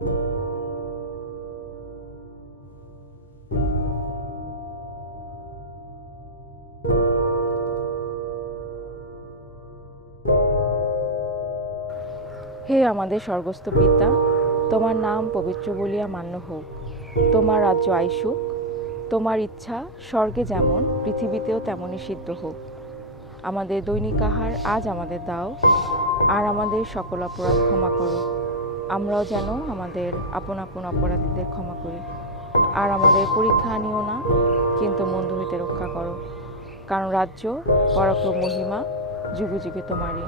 হে আমাদের স্বর্গস্থ পিতা, তোমার নাম পবিত্র বলিয়া মান্য হোক। তোমার রাজ্য আইসুক। তোমার ইচ্ছা স্বর্গে যেমন পৃথিবীতেও তেমনই সিদ্ধ হোক। আমাদের দৈনিক আহার আজ আমাদের দাও, আর আমাদের সকল অপরাধ ক্ষমা করো, আমরাও যেন আমাদের আপন আপন অপরাধীদের ক্ষমা করি। আর আমাদের পরীক্ষা নিও না, কিন্তু মন্দ হইতে রক্ষা করো, কারণ রাজ্য, পরাক্রম, মহিমা যুগে যুগে তোমারই।